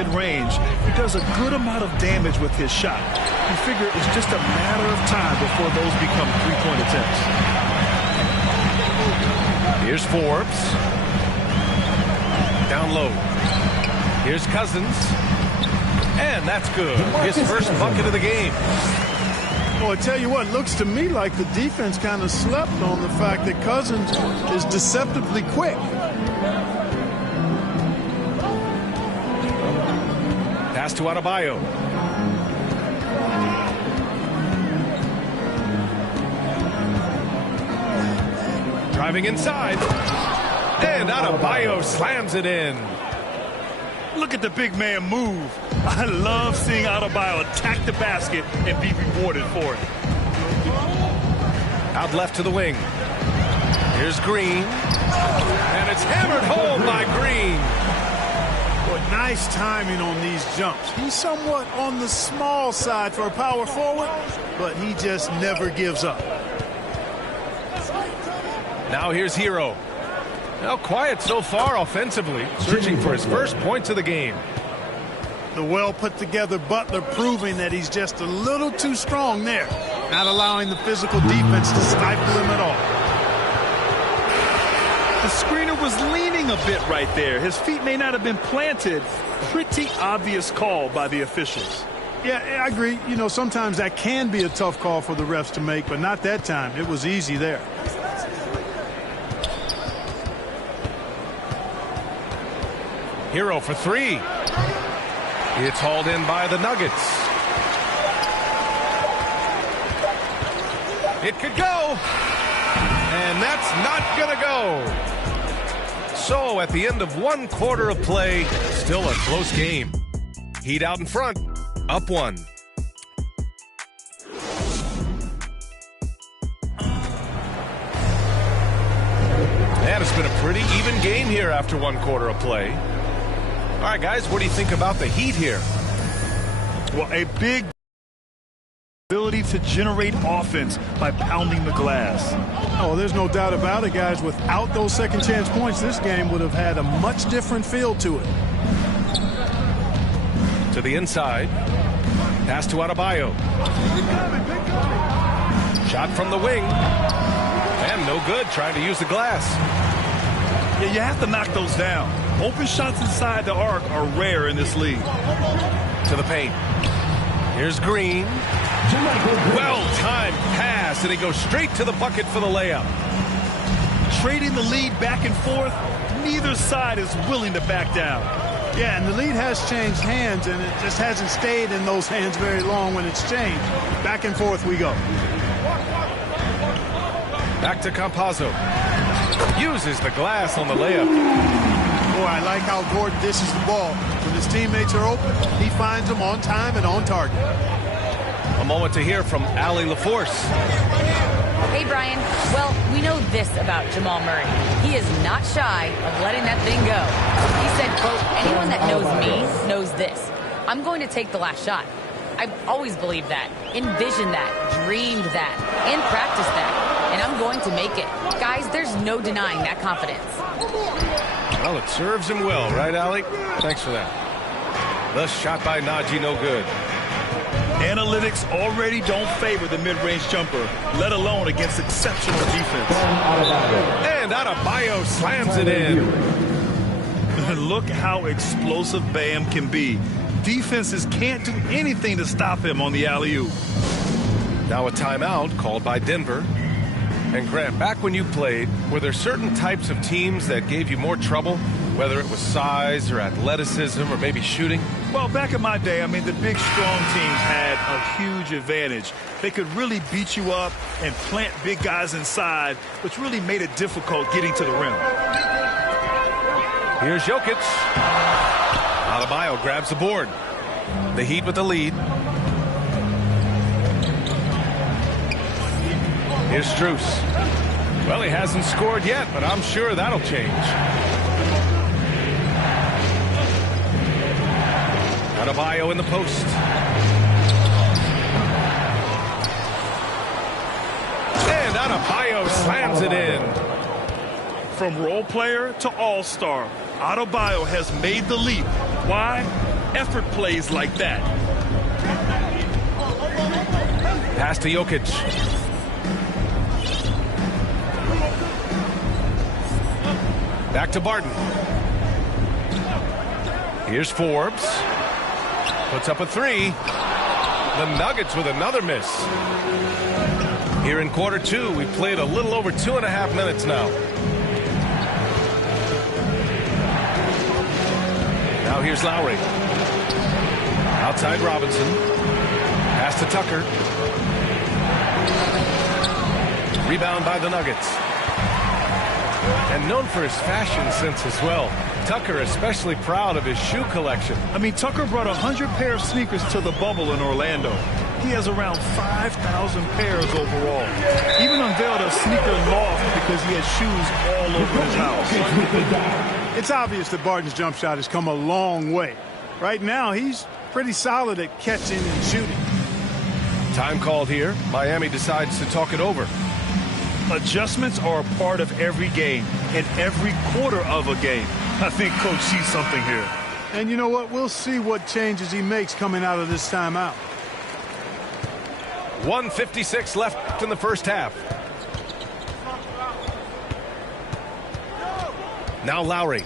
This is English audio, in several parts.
mid-range, he does a good amount of damage with his shot. You figure it's just a matter of time before those become three-point attempts. Here's Forbes. Down low. Here's Cousins. And that's good. His first bucket of the game. Well, I tell you what, looks to me like the defense kind of slept on the fact that Cousins is deceptively quick. Pass to Adebayo. Driving inside. And Adebayo slams it in. Look at the big man move. I love seeing Adebayo attack the basket and be rewarded for it. Out left to the wing. Here's Green. And it's hammered home by Green. Boy, nice timing on these jumps. He's somewhat on the small side for a power forward, but he just never gives up. Now here's Hero. Now quiet so far offensively, searching for his first points of the game. The well-put-together Butler proving that he's just a little too strong there, not allowing the physical defense to stifle him at all. The screener was leaning a bit right there. His feet may not have been planted. Pretty obvious call by the officials. Yeah, I agree. You know, sometimes that can be a tough call for the refs to make, but not that time. It was easy there. Hero for three. It's hauled in by the Nuggets. It could go. And that's not going to go. So at the end of one quarter of play, still a close game. Heat out in front, up one. And it's been a pretty even game here after one quarter of play. All right, guys, what do you think about the Heat here? Well, a big ability to generate offense by pounding the glass. Oh, there's no doubt about it, guys. Without those second chance points, this game would have had a much different feel to it. To the inside. Pass to Adebayo. Shot from the wing. And no good, trying to use the glass. Yeah, you have to knock those down. Open shots inside the arc are rare in this league. To the paint. Here's Green. Well-timed pass, and he goes straight to the bucket for the layup. Trading the lead back and forth, neither side is willing to back down. Yeah, and the lead has changed hands, and it just hasn't stayed in those hands very long when it's changed. Back and forth we go. Back to Campazzo. Uses the glass on the layup. Boy, I like how Gordon dishes the ball. When his teammates are open, he finds them on time and on target. A moment to hear from Allie LaForce. Hey, Brian. Well, we know this about Jamal Murray. He is not shy of letting that thing go. He said, quote, anyone that knows me knows this. I'm going to take the last shot. I've always believed that, envisioned that, dreamed that, and practiced that. And I'm going to make it. Guys, there's no denying that confidence. Well, it serves him well, right, Allie? Thanks for that. The shot by Najee, no good. Analytics already don't favor the mid-range jumper, let alone against exceptional defense. And Adebayo slams it in. Look how explosive Bam can be. Defenses can't do anything to stop him on the alley-oop. Now a timeout called by Denver. And Grant, back when you played, were there certain types of teams that gave you more trouble, whether it was size or athleticism or maybe shooting? Well, back in my day, I mean, the big, strong teams had a huge advantage. They could really beat you up and plant big guys inside, which really made it difficult getting to the rim. Here's Jokic. Adebayo grabs the board. The Heat with the lead. Here's Strus. Well, he hasn't scored yet, but I'm sure that'll change. Adebayo in the post. And Adebayo slams it in. From role player to all-star, Adebayo has made the leap. Why? effort plays like that. Pass to Jokic. Back to Barton. Here's Forbes. Puts up a three. The Nuggets with another miss. Here in quarter two, we've played a little over 2.5 minutes now. Now here's Lowry. Outside Robinson. Pass to Tucker. Rebound by the Nuggets. And known for his fashion sense as well. Tucker especially proud of his shoe collection. I mean, Tucker brought 100 pair of sneakers to the bubble in Orlando. He has around 5,000 pairs overall. Even unveiled a sneaker loft because he has shoes all over his house. It's obvious that Barton's jump shot has come a long way. Right now, he's pretty solid at catching and shooting. Time called here. Miami decides to talk it over. Adjustments are a part of every game and every quarter of a game. I think Coach sees something here. And you know what? We'll see what changes he makes coming out of this timeout. 1:56 left in the first half. Now Lowry.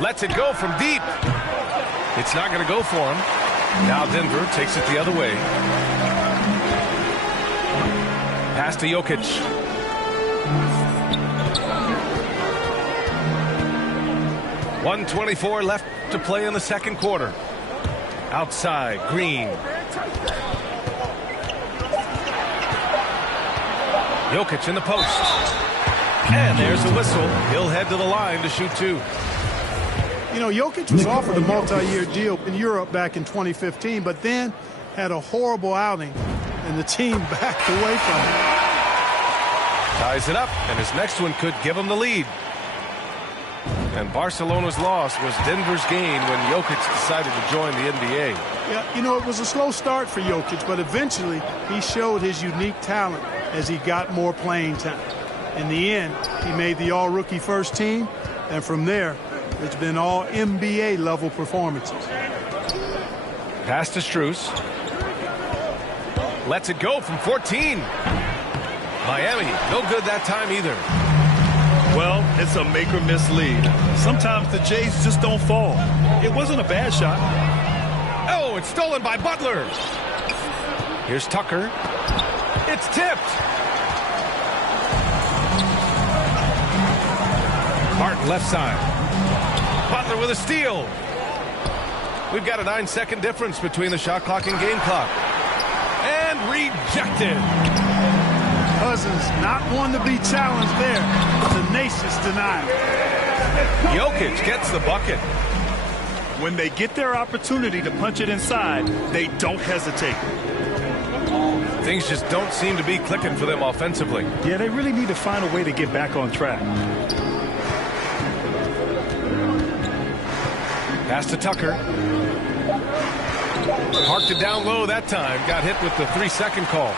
Lets it go from deep. It's not going to go for him. Now Denver takes it the other way. Pass to Jokic. .124 left to play in the second quarter. Outside, Green. Jokic in the post. And there's a whistle. He'll head to the line to shoot two. You know, Jokic was offered a multi-year deal in Europe back in 2015, but then had a horrible outing, and the team backed away from him. Ties it up, and his next one could give him the lead. And Barcelona's loss was Denver's gain when Jokic decided to join the NBA. Yeah, you know, it was a slow start for Jokic, but eventually he showed his unique talent as he got more playing time. In the end, he made the all-rookie first team, and from there, it's been all NBA level performances. Pass to Strus. Lets it go from 14. Miami, no good that time either. Well, it's a make or miss lead. Sometimes the Jays just don't fall. It wasn't a bad shot. Oh, it's stolen by Butler. Here's Tucker. It's tipped. Barton left side. Butler with a steal. We've got a 9-second difference between the shot clock and game clock. And rejected. Cousins not one to be challenged there. Tenacious denial. Jokic gets the bucket. When they get their opportunity to punch it inside, they don't hesitate. Things just don't seem to be clicking for them offensively. Yeah, they really need to find a way to get back on track. Pass to Tucker. Parked it down low that time. Got hit with the 3-second call.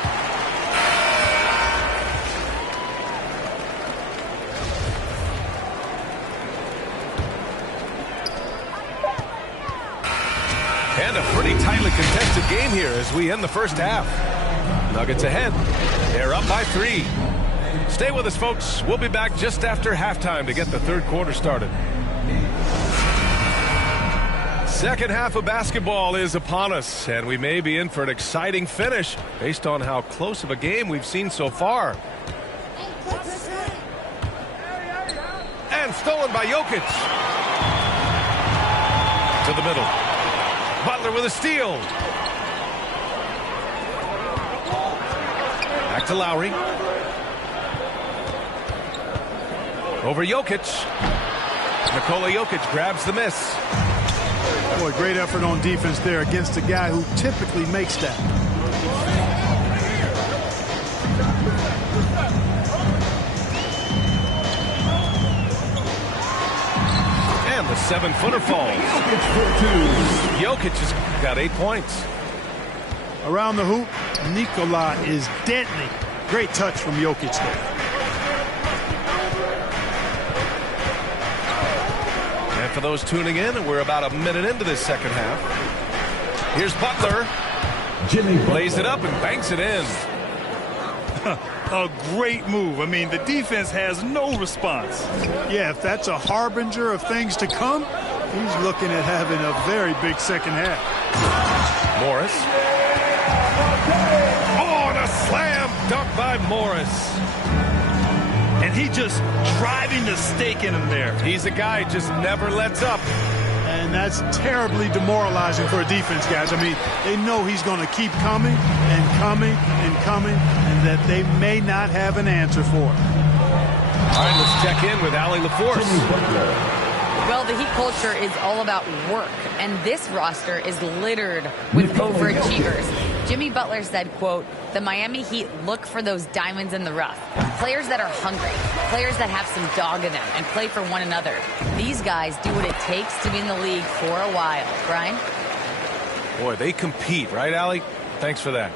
And a pretty tightly contested game here as we end the first half. Nuggets ahead. They're up by 3. Stay with us, folks. We'll be back just after halftime to get the third quarter started. Second half of basketball is upon us, and we may be in for an exciting finish based on how close of a game we've seen so far. And stolen by Jokic. To the middle. Butler with a steal. Back to Lowry. Over Jokic. Nikola Jokic grabs the miss. Boy, great effort on defense there against a guy who typically makes that. And the 7-footer falls. Jokic has got 8 points. Around the hoop, Nikola is deadly. Great touch from Jokic there. And for those tuning in, we're about a minute into this second half. Here's Butler. Lays it up and banks it in. A great move. I mean, the defense has no response. Yeah, if that's a harbinger of things to come, he's looking at having a very big second half. Morris. Oh, and a slam dunk by Morris. And he just driving the stake in him there. He's a guy who just never lets up. And that's terribly demoralizing for a defense, guys. I mean, they know he's going to keep coming and coming and coming, and that they may not have an answer for it. All right, let's check in with Allie LaForce. Well, the Heat culture is all about work, and this roster is littered with overachievers. Jimmy Butler said, quote, "The Miami Heat look for those diamonds in the rough. Players that are hungry, players that have some dog in them and play for one another. These guys do what it takes to be in the league for a while." Brian? Boy, they compete, right, Allie? Thanks for that.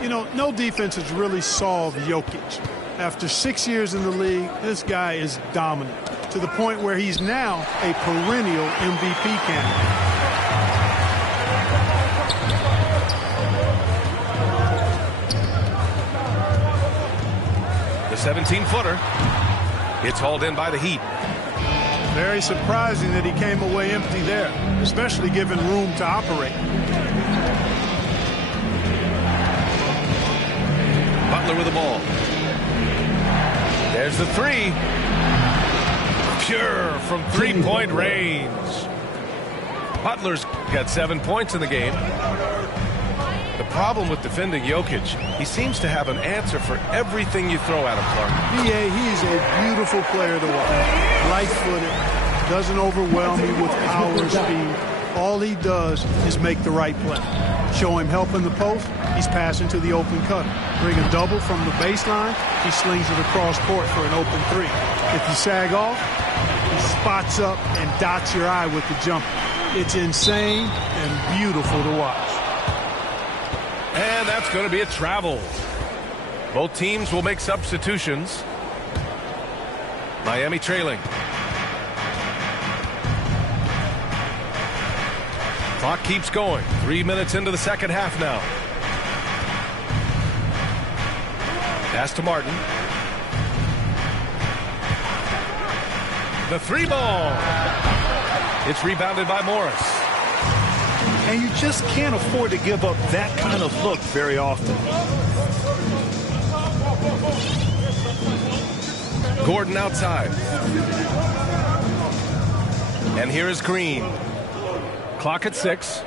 You know, no defense has really solved Jokic. After 6 years in the league, this guy is dominant to the point where he's now a perennial MVP candidate. The 17-footer. It's hauled in by the Heat. Very surprising that he came away empty there, especially given room to operate. Butler with the ball. There's the three. Pure from three-point range. Butler's got 7 points in the game. The problem with defending Jokic, he seems to have an answer for everything you throw at him, Clark. B.A., he's a beautiful player to watch. Light-footed, doesn't overwhelm you with power and speed. All he does is make the right play. Show him help in the post, he's passing to the open cutter. Bring a double from the baseline, he slings it across court for an open three. If you sag off, he spots up and dots your eye with the jumper. It's insane and beautiful to watch. And that's going to be a travel. Both teams will make substitutions. Miami trailing. Clock keeps going. 3 minutes into the second half now. Pass to Martin. The three ball. It's rebounded by Morris. And you just can't afford to give up that kind of look very often. Gordon outside. And here is Green. Clock at 6.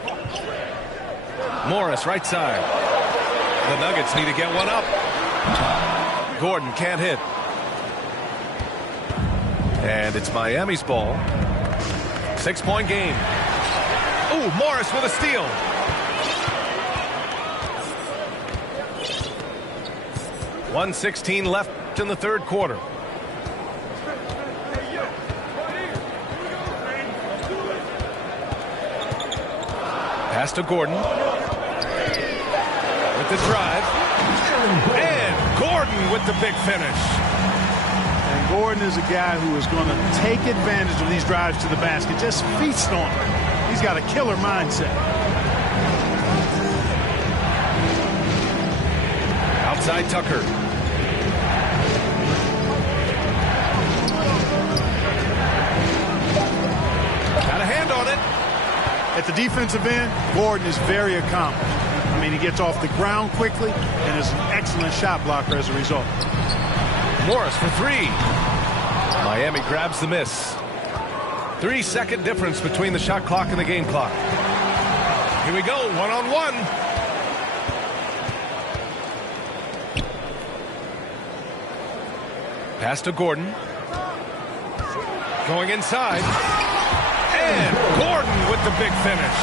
Morris right side. The Nuggets need to get one up. Gordon can't hit. And it's Miami's ball. 6-point game. Ooh, Morris with a steal. .116 left in the third quarter. Pass to Gordon. With the drive. And Gordon with the big finish. And Gordon is a guy who is going to take advantage of these drives to the basket. Just feast on them. He's got a killer mindset. Outside Tucker. Got a hand on it. At the defensive end, Gordon is very accomplished. I mean, he gets off the ground quickly and is an excellent shot blocker as a result. Morris for three. Miami grabs the miss. 3-second difference between the shot clock and the game clock. Here we go, one-on-one. Pass to Gordon. Going inside. And Gordon with the big finish.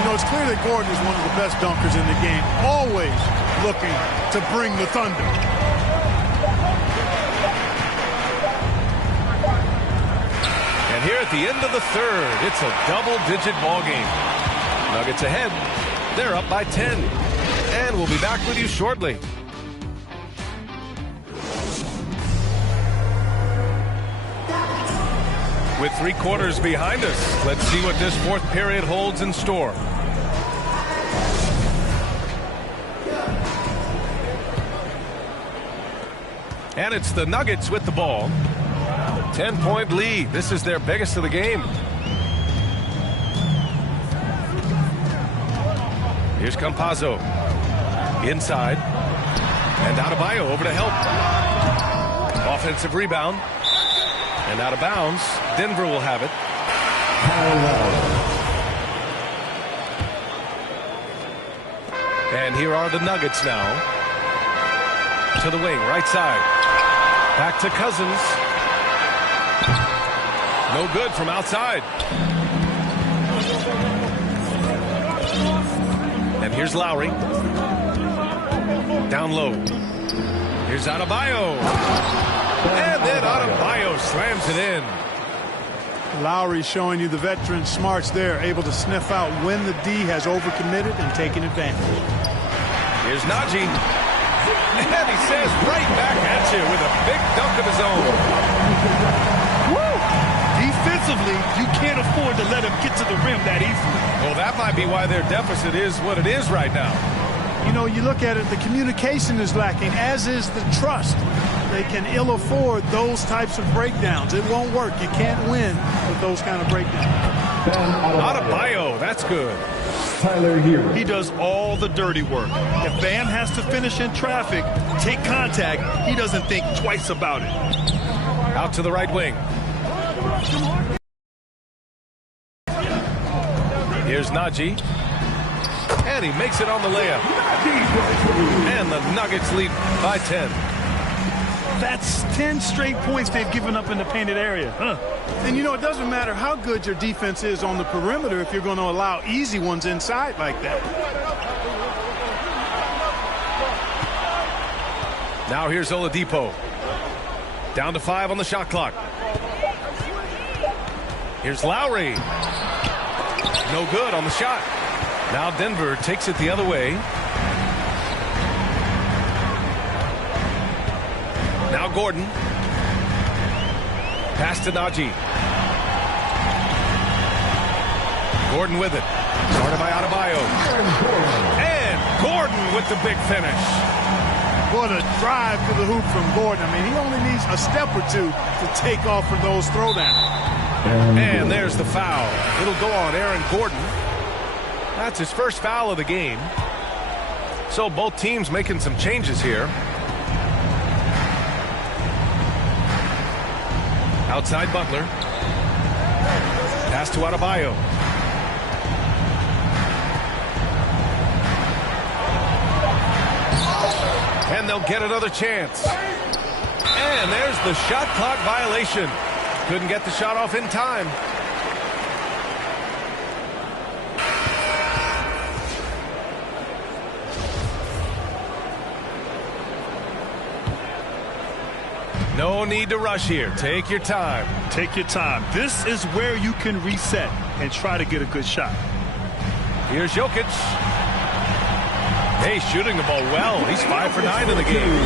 You know, it's clear that Gordon is one of the best dunkers in the game, always looking to bring the thunder. And here at the end of the third, it's a double-digit ball game. Nuggets ahead. They're up by 10. And we'll be back with you shortly. With 3 quarters behind us, let's see what this fourth period holds in store. And it's the Nuggets with the ball. 10-point lead. This is their biggest of the game. Here's Campazzo. Inside. And Adebayo over to help. Offensive rebound. And out of bounds. Denver will have it. And here are the Nuggets now. To the wing, right side. Back to Cousins. No good from outside. And here's Lowry. Down low. Here's Adebayo. And then Adebayo slams it in. Lowry showing you the veteran smarts there, able to sniff out when the D has overcommitted and taking advantage. Here's Najee. And he says right back at you with a big dunk of his own. Woo! Defensively, you can't afford to let him get to the rim that easily. Well, that might be why their deficit is what it is right now. You know, you look at it, the communication is lacking, as is the trust. They can ill afford those types of breakdowns. It won't work. You can't win with those kind of breakdowns. Adebayo, that's good. Tyler Hero. He does all the dirty work. If Bam has to finish in traffic, take contact, he doesn't think twice about it. Out to the right wing. Here's Najee. And he makes it on the layup. And the Nuggets lead by 10. That's 10 straight points they've given up in the painted area. And, you know, it doesn't matter how good your defense is on the perimeter if you're going to allow easy ones inside like that. Now here's Oladipo. Down to 5 on the shot clock. Here's Lowry. No good on the shot. Now Denver takes it the other way. Now Gordon. Pass to Najee. Gordon with it. Started by Adebayo. And Gordon with the big finish. What a drive to the hoop from Gordon. I mean, he only needs a step or two to take off for those throwdowns. And there's the foul. It'll go on Aaron Gordon. That's his first foul of the game. So both teams making some changes here. Outside Butler. Pass to Adebayo. And they'll get another chance. And there's the shot clock violation. Couldn't get the shot off in time. No need to rush here. Take your time. Take your time. This is where you can reset and try to get a good shot. Here's Jokic. Hey, shooting the ball well. He's 5 for 9 in the game.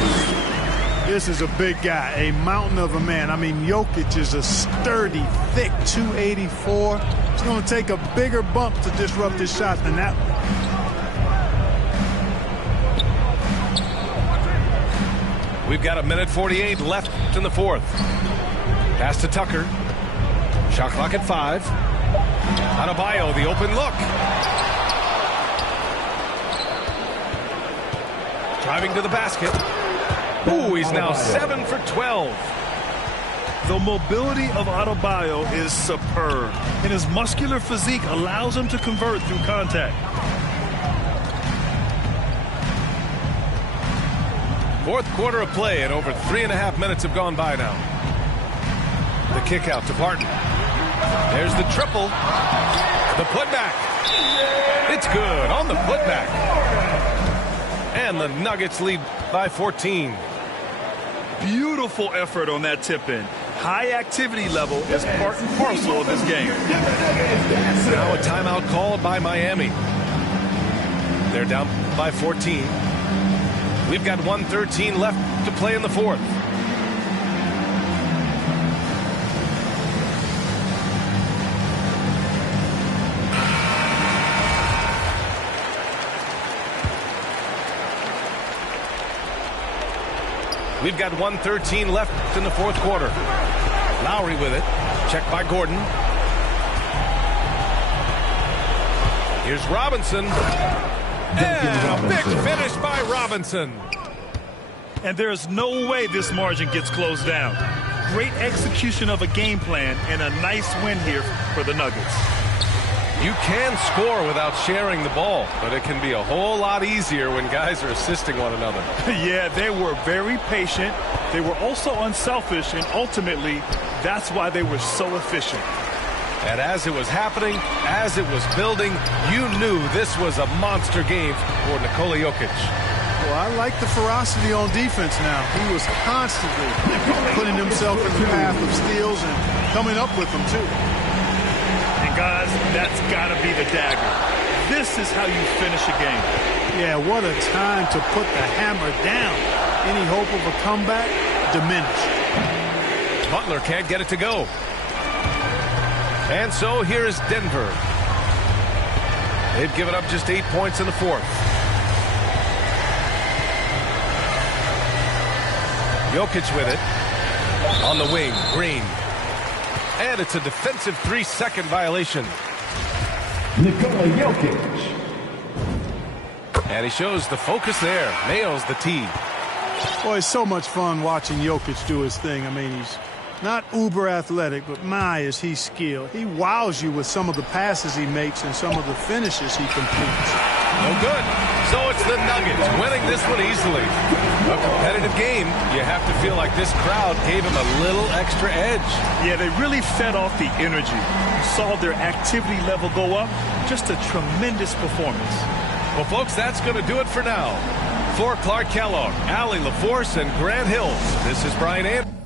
This is a big guy, a mountain of a man. I mean, Jokic is a sturdy, thick 284. It's going to take a bigger bump to disrupt his shot than that one. We've got 1:48 left in the fourth. Pass to Tucker. Shot clock at 5. Adebayo, the open look. Driving to the basket. Ooh, he's now 7 for 12. The mobility of Adebayo is superb, and his muscular physique allows him to convert through contact. Fourth quarter of play, and over 3.5 minutes have gone by now. The kick out to Barton. There's the triple. The putback. It's good on the putback. And the Nuggets lead by 14. Beautiful effort on that tip-in. High activity level is part and parcel of this game. Now a timeout called by Miami. They're down by 14. We've got 1:13 left to play in the fourth. We've got 1:13 left in the fourth quarter. Lowry with it. Checked by Gordon. Here's Robinson. And a big finish by Robinson. And there's no way this margin gets closed down. Great execution of a game plan and a nice win here for the Nuggets. You can score without sharing the ball, but it can be a whole lot easier when guys are assisting one another. Yeah, they were very patient. They were also unselfish, and ultimately, that's why they were so efficient. And as it was happening, as it was building, you knew this was a monster game for Nikola Jokic. Well, I like the ferocity on defense now. He was constantly putting himself in the path of steals and coming up with them, too. And guys, that's got to be the dagger. This is how you finish a game. Yeah, what a time to put the hammer down. Any hope of a comeback diminished. Butler can't get it to go. And so here's Denver. They've given up just 8 points in the fourth. Jokic with it. On the wing, Green. And it's a defensive 3-second violation. Nikola Jokic. And he shows the focus there. Nails the tee. Boy, it's so much fun watching Jokic do his thing. I mean, he's not uber athletic, but my, is he skilled. He wows you with some of the passes he makes and some of the finishes he completes. No good. So it's the Nuggets winning this one easily. A competitive game. You have to feel like this crowd gave him a little extra edge. Yeah, they really fed off the energy. You saw their activity level go up. Just a tremendous performance. Well, folks, that's going to do it for now. For Clark Kellogg, Allie LaForce, and Grant Hills, this is Brian Anderson.